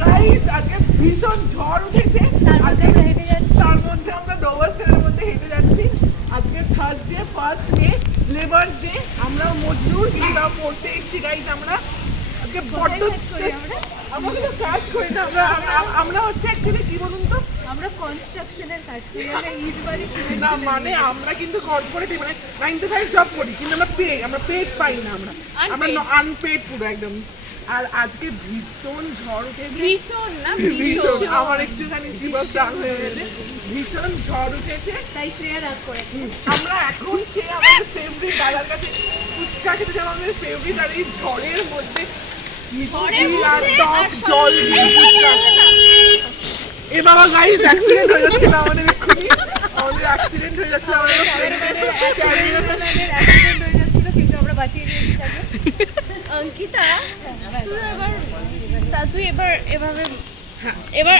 Guys আজকে ভীষণ ঝড় উঠেছে, তার মধ্যে আমরা ডোভার্সের মধ্যে হেঁটে যাচ্ছি। আজকে Thursday, first May, labours day. আমরা মজদুর কিন্তু তাও পড়তে এসেছি গাইস। আমরা আজকে বড্ড আমরা কিন্তু কাজ করি না, আমরা হচ্ছে অ্যাকচুয়ালি কি বলুন তো, আমরা কনস্ট্রাকশনের কাজ করি, আমরা ইট বালি সিমেন্ট না মানে আমরা কিন্তু কর্পোরেট মানে 9 to 5 জব করি, কিন্তু আমরা পেড পাই না, আমরা আনপেড পুরো একদম। আর আজকে ভীষণ ঝড় উঠেছে, ভীষণ না ভীষণ, আমার একটুখানি জীবন চান হয়ে গেছে, ভীষণ ঝড় উঠেছে। তাই শ্রেয়া রাগ করে। আমরা এখন সে আমাদের ফেভারিট দাদার কাছে ফুচকা খেতে যাবো, আমাদের ফেভারিট। আর এই ঝড়ের মধ্যে মিষ্টি আর টক জল দিয়ে ফুচকা। এ বাবা গাইস, অ্যাক্সিডেন্ট হয়ে যাচ্ছে না আমাদের এক্ষুনি, আমাদের অ্যাক্সিডেন্ট হয়ে যাচ্ছে, আমাদের অ্যাক্সিডেন্ট হয়ে যাচ্ছিল কিন্তু আমরা বাঁচিয়ে নিয়েছি তাকে। অঙ্কিতা তুই এবার এভাবে এবার